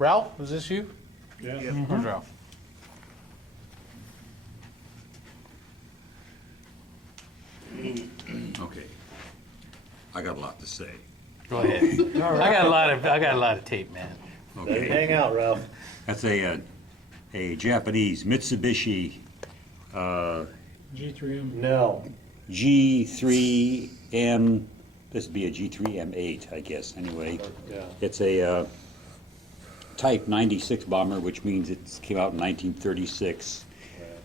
Ralph, is this you? Yeah. Where's Ralph? Okay. I got a lot to say. Go ahead. I got a lot of tape, man. Okay. Hang out, Ralph. That's a Japanese Mitsubishi G3M. Nell. G3M. This would be a G3M8, I guess, anyway. Yeah. It's a Type 96 bomber, which means it came out in 1936.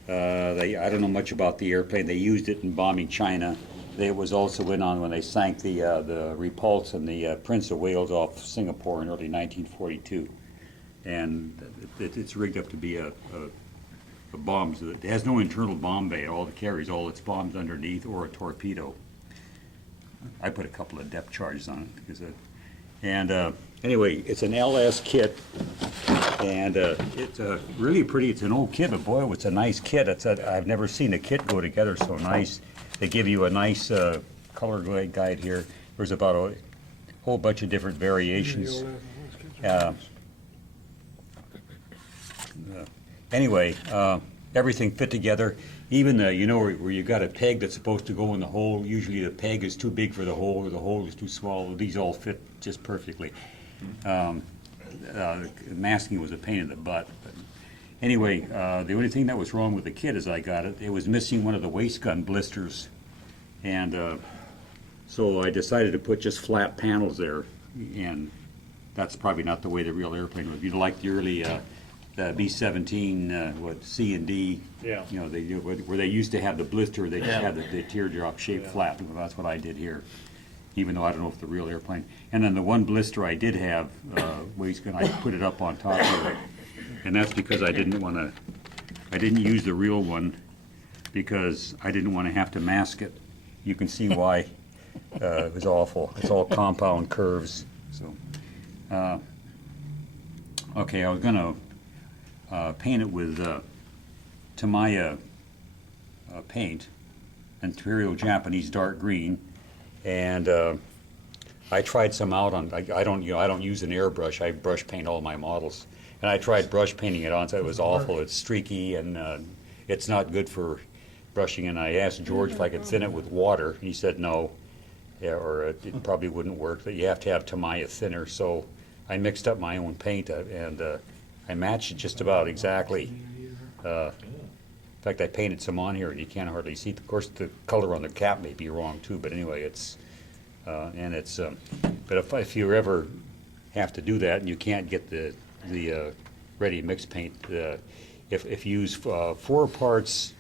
I don't know much about the airplane. They used it in bombing China. It was also in on when they sank the Repulse and the Prince of Wales off Singapore in early 1942. And it's rigged up to be a bomb. So it has no internal bomb bay. All it carries all its bombs underneath or a torpedo. I put a couple of depth charges on it because anyway, it's an LS kit, and it's really pretty. It's an old kit, but boy, it's a nice kit. I've never seen a kit go together so nice. They give you a nice color guide here. There's about a whole bunch of different variations. Anyway, everything fit together. Even where you got a peg that's supposed to go in the hole. Usually the peg is too big for the hole, or the hole is too small. These all fit just perfectly. Masking was a pain in the butt. But anyway, the only thing that was wrong with the kit as I got it, it was missing one of the waist gun blisters, and so I decided to put just flat panels there, and that's probably not the way the real airplane would. If you like the early the B-17, C and D, Yeah. where they used to have the blister, they just had the teardrop shaped flat. Well, that's what I did here, even though I don't know if the real airplane. And then the one blister I did have, waist gun, I put it up on top of it, and that's because I didn't use the real one because I didn't want to have to mask it. You can see why. It was awful. It's all compound curves. So, okay, I was gonna paint it with Tamiya paint, Imperial Japanese dark green, and I tried some out on. I don't use an airbrush. I brush paint all my models, and I tried brush painting it on. So it was awful. It's streaky and it's not good for brushing. And I asked George if I could thin it with water. He said no, or it probably wouldn't work. That you have to have Tamiya thinner. So I mixed up my own paint and I matched it just about exactly. In fact, I painted some on here, and you can't hardly see. Of course, the color on the cap may be wrong too, but anyway, it's but if you ever have to do that and you can't get the ready mix paint, if you use 4 parts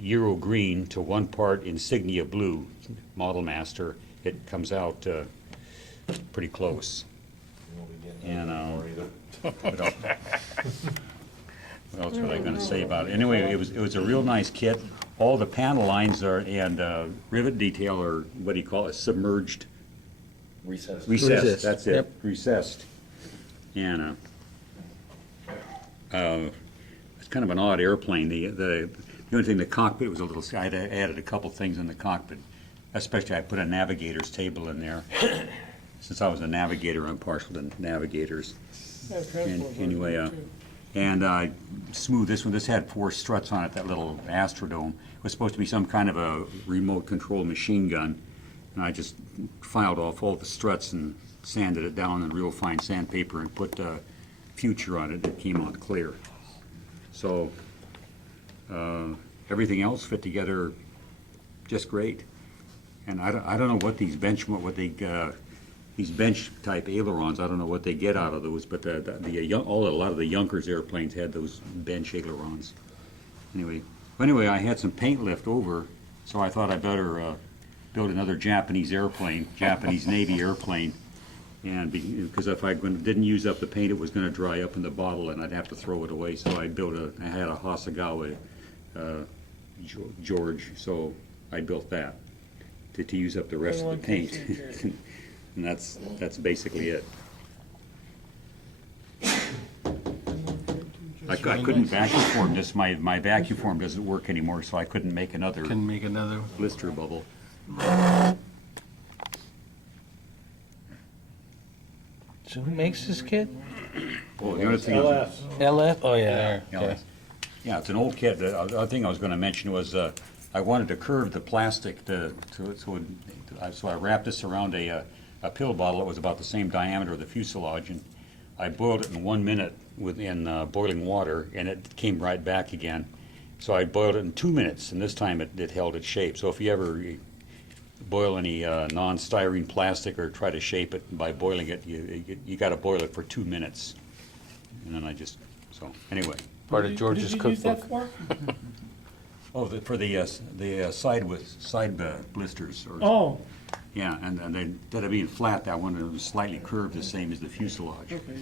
Euro green to 1 part Insignia blue, Model Master, it comes out pretty close. And what else was I going to say about it? Anyway, it was a real nice kit. All the panel lines and rivet detail are what do you call it? Submerged. Recessed. Recessed. That's it. Yep. Recessed. And it's kind of an odd airplane. The only thing, the cockpit was a little. I added a couple things in the cockpit. Especially, I put a navigator's table in there. Since I was a navigator, I'm partial to navigators. Anyway, and I smoothed this one. This had 4 struts on it, that little Astrodome. It was supposed to be some kind of a remote control machine gun. And I just filed off all the struts and sanded it down in real fine sandpaper and put Future on it. It came out clear. So everything else fit together just great. And I don't know what these these bench type ailerons, I don't know what they get out of those, but a lot of the Junkers airplanes had those bench ailerons. Anyway, I had some paint left over, so I thought I better build another Japanese airplane, Japanese Navy airplane, and because if I didn't use up the paint, it was going to dry up in the bottle, and I'd have to throw it away. So I had a Hasegawa George, so I built that to use up the rest of the paint. And that's basically it. I couldn't vacuum form this. My vacuum form doesn't work anymore, so I couldn't make another blister bubble. So who makes this kit? Oh, the other thing, I was- LF. LF? Oh, yeah, there. yeah, Okay. yeah, it's an old kit. The other thing I was gonna mention was, I wanted to curve the plastic so I wrapped this around a pill bottle that was about the same diameter of the fuselage, and I boiled it in 1 minute in boiling water, and it came right back again. So I boiled it in 2 minutes, and this time it held its shape. So if you ever boil any non-styrene plastic or try to shape it by boiling it, you got to boil it for 2 minutes. And then anyway. Part of George's cookbook. Oh, for the side blisters. Oh, Yeah, and instead of being flat, that one was slightly curved, the same as the fuselage. okay.